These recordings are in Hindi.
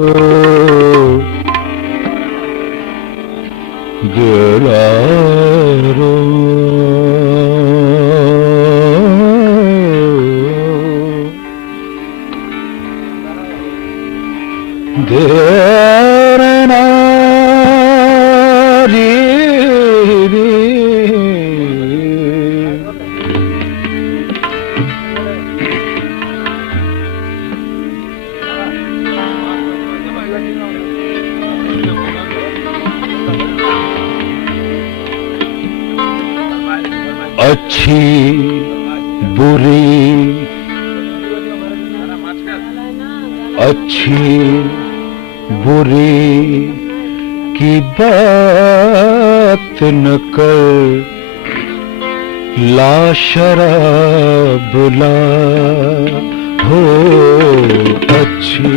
Gelaro Derna ri अच्छी बुरी अच्छी बुरी की बात न कर ला शराब ला हो अच्छी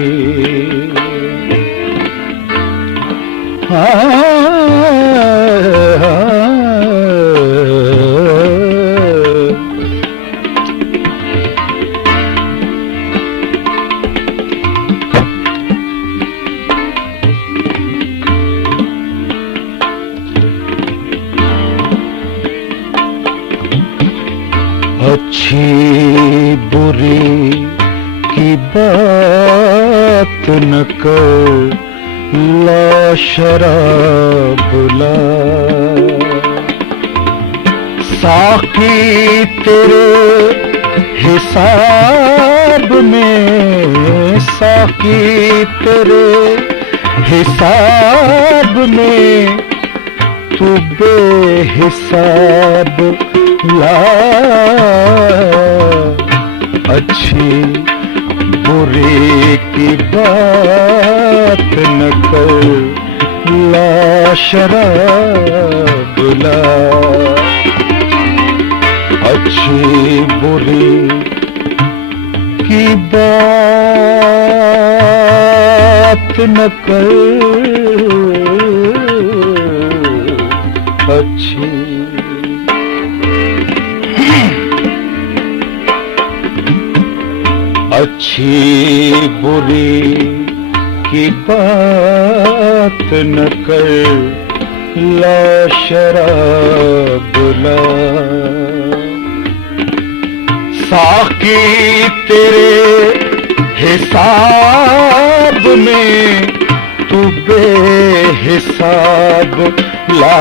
अच्छी बुरी की बात न कर ला शराब ला साकी तेरे हिसाब में साकी तेरे हिसाब में तू बेहिसाब ला अच्छी बुरी की बात न कर ला शराब ला अच्छी बुरी की बात न कर अच्छी अच्छी बुरी की बात न कर ला शराब ला साकी तेरे हिसाब में तू बेहिसाब ला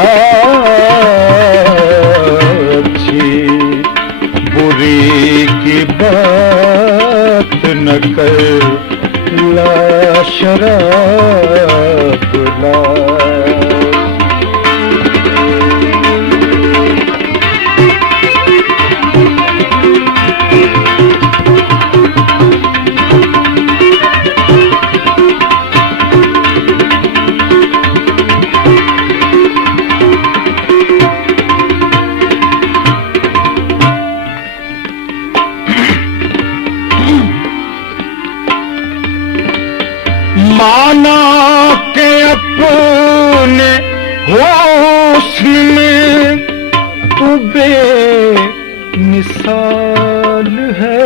अच्छी बुरी की बात न कर ला शराब ला माना के अपने होस्न में तू बेमिसाल है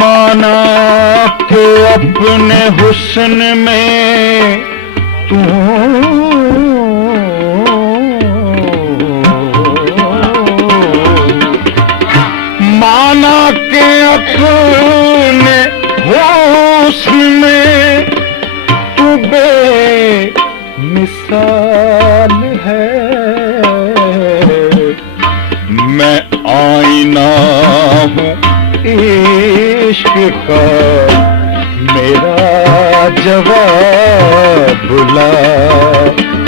माना के अपने हुस्न में तू माना के अपने होस्न में तू बेमिसाल है मैं आईना हूँ इश्क का मेरा जवाब ला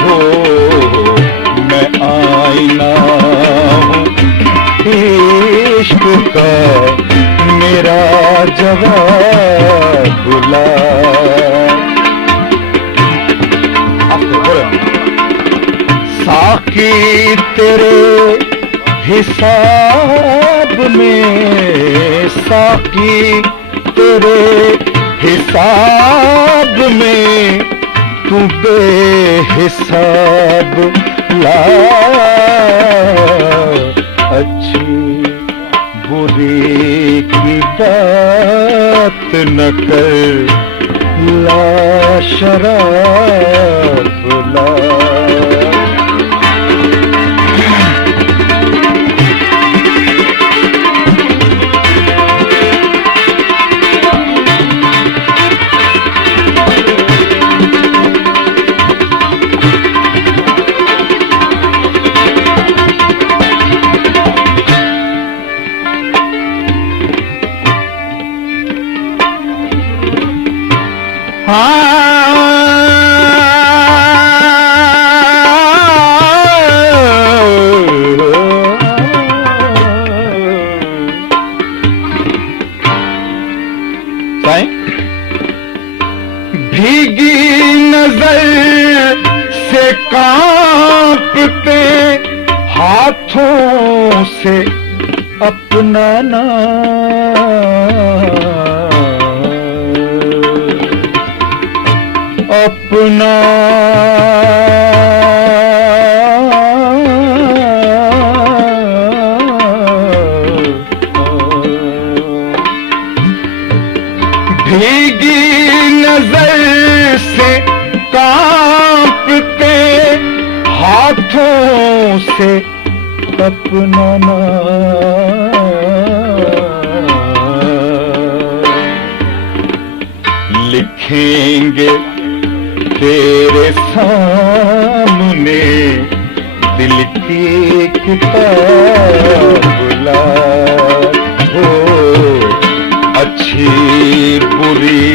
हो मैं आईना हूँ इश्क का मेरा जवाब ला साकी तेरे हिसाब में साकी तेरे हिसाब में तू बेहिसाब ला अच्छी न कर ला शराब ला। भीगी नजर से कांपते हाथों से अपना अपना भीगी नजर से कांपते हाथों से अपना लिखेंगे तेरे सामने दिल की किताब ला। हो अच्छी बुरी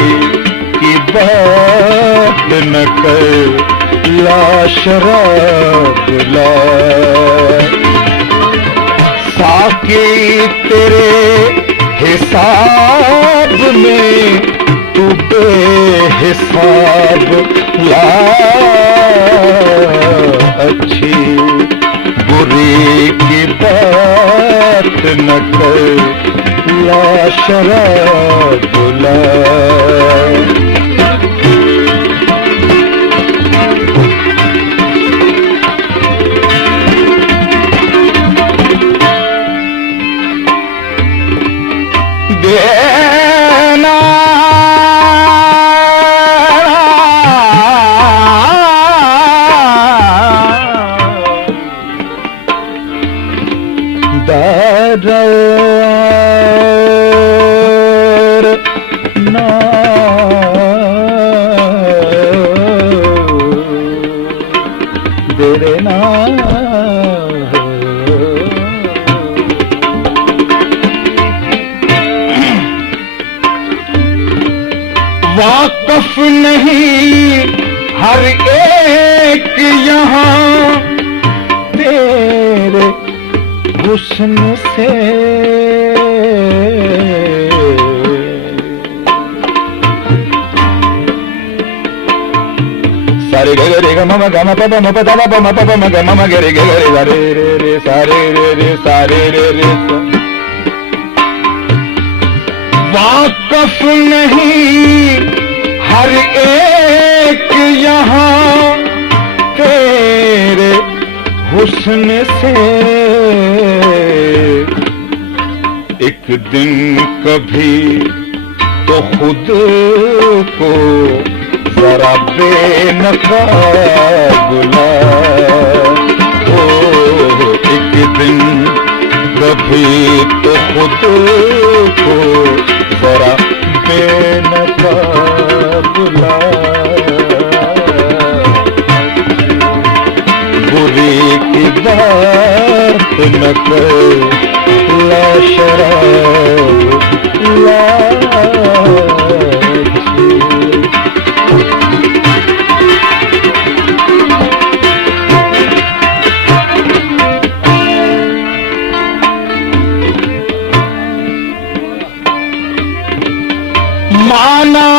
की बात न कर ला शराब ला। साकी तेरे हिसाब में तू बेहिसाब ला। अच्छी बुरी की बात न कर ला शराब ला। देना दार ना देना वाकफ नहीं हर एक यहाँ तेरे हुस्न से। सारे ग रे ग म ग म प प म प द प म प प म ग म म ग रे ग रे ग रे रे रे सारे रे रे सारे रे रे। वाकफ नहीं हर एक यहाँ तेरे हुस्न से। एक दिन कभी तो खुद को जरा बेनकाब ला। ओ एक दिन कभी तो खुद को जरा बेनकाब ला। बुरी की बात न कर ला शराब ला। माना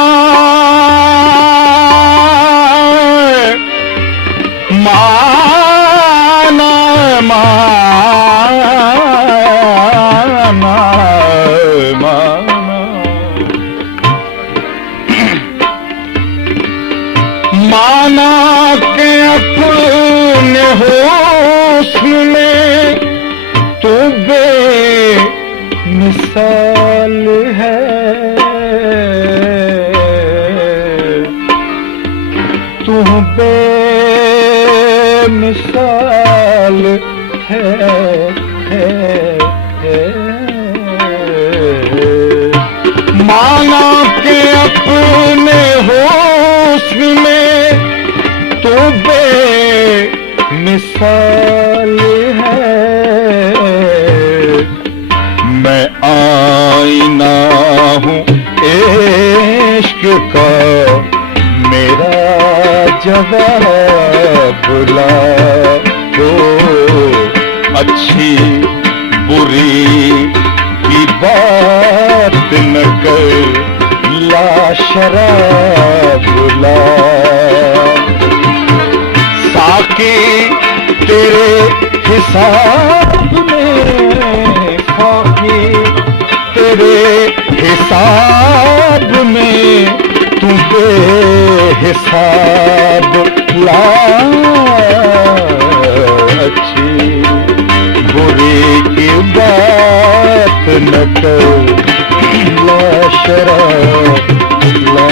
माना माना माना माना के अपने होस्न में तू बेमिसाल है। अपने हुस्न में तू बेमिसाल है। मैं आईना हूँ इश्क का, मेरा जवाब ला दो। अच्छी बुरी की बात न कर, ला शराब ला। साकी तेरे हिसाब में, साकी तेरे हिसाब में तू बेहिसाब ला। अच्छी बुरी की बात न कर, ला शराब ला।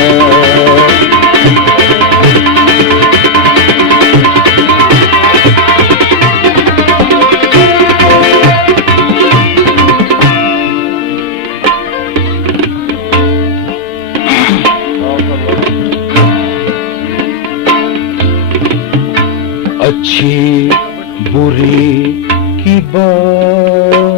अच्छी बुरी की बात